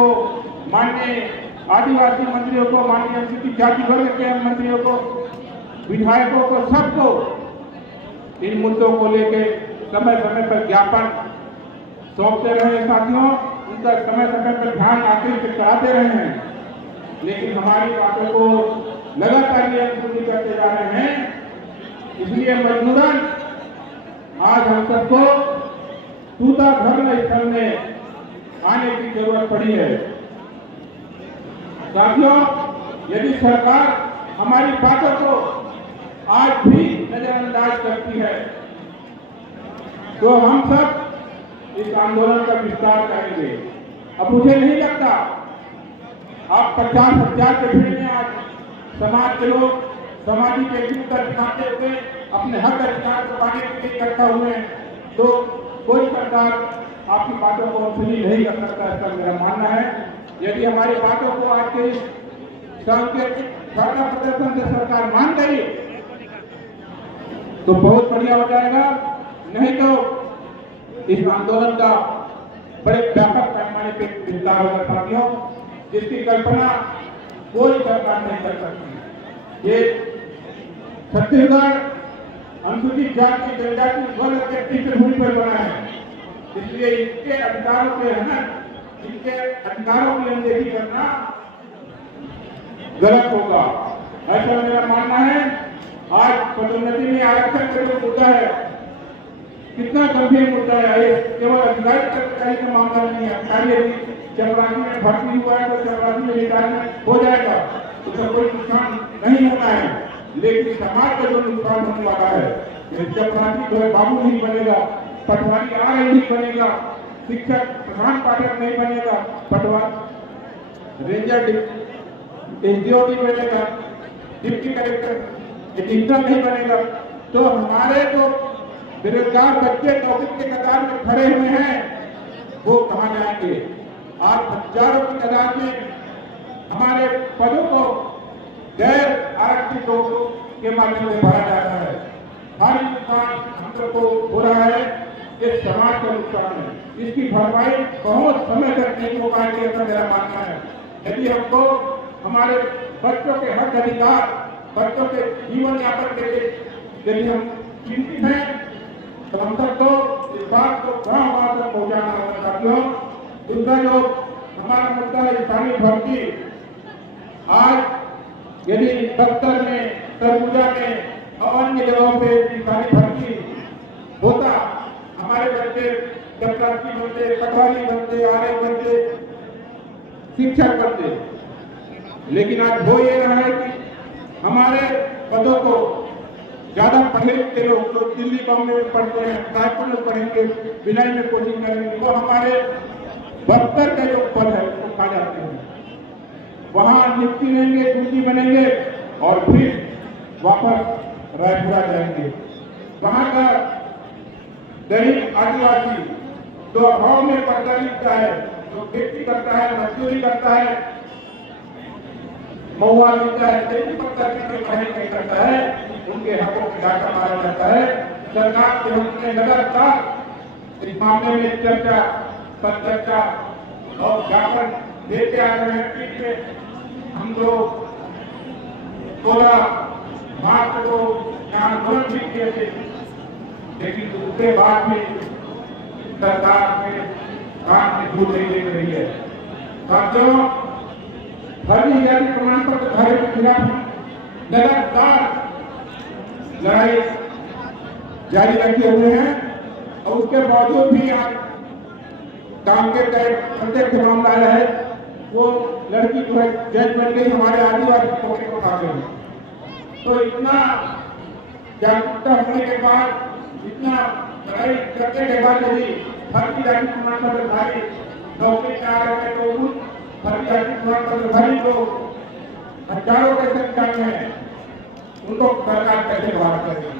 को, माननीय आदिवासी मंत्रियों को, माननीय अनुसूचित जाति वर्ग के मंत्रियों को, विधायकों को, सबको इन मुद्दों को लेकर समय समय पर ज्ञापन सौंपते रहे साथियों, उनका समय समय पर ध्यान आकृष्ट कराते रहे हैं, लेकिन हमारी बातों को लगातार ये अनसुनी करते जा रहे हैं। इसलिए मजबूरन आज हम सबको तूता धर्म स्थल में आने की जरूरत पड़ी है। साथियों, यदि सरकार हमारी बातों को आज भी नजरअंदाज करती है तो हम सब इस आंदोलन का विस्तार करेंगे। अब मुझे नहीं लगता आप 50,000 के भीड़ में आज समाज के लोग सामाजिक एकजुटता दिखाते हुए अपने हक अधिकार को पाने के लिए इकट्ठा हुए हैं, तो कोई सरकार आपकी बातों को अनसुनी नहीं कर सकता, ऐसा मेरा मानना है। यदि हमारी बातों को आज के इस सांकेतिक धरना प्रदर्शन से सरकार मान गई तो बहुत बढ़िया हो जाएगा, नहीं तो इस आंदोलन का बड़े व्यापक पैमाने पर विस्तार होगा साथियों, जिसकी कल्पना कोई सरकार नहीं कर सकती। ये छत्तीसगढ़ अनुसूचित जाति जनजाति वर्ग के पृष्ठभूमि पर बना है, इसलिए इनके अधिकारों के हनन, इनके अधिकारों की अनदेखी करना गलत होगा, ऐसा मेरा मानना है। आज पदोन्नति में आरक्षण का जो मुद्दा है, कितना गंभीर मुद्दा है। ये केवल अधिकारी कर्मचारी का मामला नहीं है। अधिकारी यदि चपरासी में भर्ती हुआ है तो चपरासी में रिटायरमेंट हो जाएगा, उसका कोई नुकसान नहीं होना है, लेकिन समाज का जो नुकसान होने वाला है, चपरासी जो है बाबू नहीं बनेगा, पटवारी आर नहीं बनेगा, शिक्षक प्रधान पाठक नहीं बनेगा, पटवारी रेंजर एसडीओटी बनेगा, डिप्टी कलेक्टर एडिटर नहीं बनेगा, तो हमारे जो बेरोजगार बच्चे नौकरी के कतार में खड़े हुए हैं वो कहाँ जाएंगे। आज हजारों की तादाद में हमारे पदों को गैर आरक्षित लोगों के माध्यम से भरा जा रहा है। हर नुकसान हम लोग को हो रहा है, ये समाज का नुकसान है, इसकी भरपाई बहुत समय तक नहीं हो पाएगी, ऐसा मेरा मानना है। यदि हमको हमारे बच्चों के हक अधिकार, बच्चों के जीवन यापन के लिए यदि हम चिंतित हैं तो हम सबको इस बात को गाँव तक पहुँचाना होगा साथियों। दूसरा जो हमारा मुद्दा है स्थानीय भर्ती, आज यदि दफ्तर में, सरगुजा में और अन्य जगहों पे स्थानीय भर्ती होता, हमारे बच्चे चपरासी बनते, पटवारी बनते, आरए बनते, शिक्षक बनते, लेकिन आज हो ये रहा है कि हमारे पदों को ज्यादा पढ़े लिखे लोग जो दिल्ली बॉम्बे में पढ़ते हैं, रायपुर में पढ़ेंगे, विनय में कोचिंग करेंगे, वो हमारे दफ्तर के जो पद है उसको खा जाते हैं, वहां नियुक्ति लेंगे, ड्यूटी बनेंगे और फिर वापस रायपुर आ जाएंगे। वहां का दैनिक आदिवासी जो अभाव में पढ़ता लिखता है, जो खेती करता है, मजदूरी करता है, महुआ मिलता है, पढ़ाई नहीं करता है, उनके हकों की डाका मारा जाता है। सरकार के हमने लगातार इस मामले में चर्चा पर चर्चा और ज्ञापन देते आ रहे हैं। पीठ में हम लोग 16 मार्च को यहाँ आंदोलन भी किए थे, लेकिन उसके बाद भी सरकार में काम में छूट नहीं दे रही है। साथियों, फर्जी जाति प्रमाण पत्र धारी के खिलाफ लगातार लड़ाई जारी रखे हुए हैं और उसके बावजूद भी आज काम के प्रत्येक मामला आया है, वो लड़की जो है जज बन गई, हमारे आदिवासी कोटे को खा गई। तो इतना जागरूकता होने के बाद, इतना लड़ाई करने के बाद यदि फर्जी जाति प्रमाण पत्र धारी नौकरी में आ रहे तो उन फर्जी जाति प्रमाण पत्र धारी लोग हजारों के संख्या में उनको सरकार कैसे बाहर करेगी।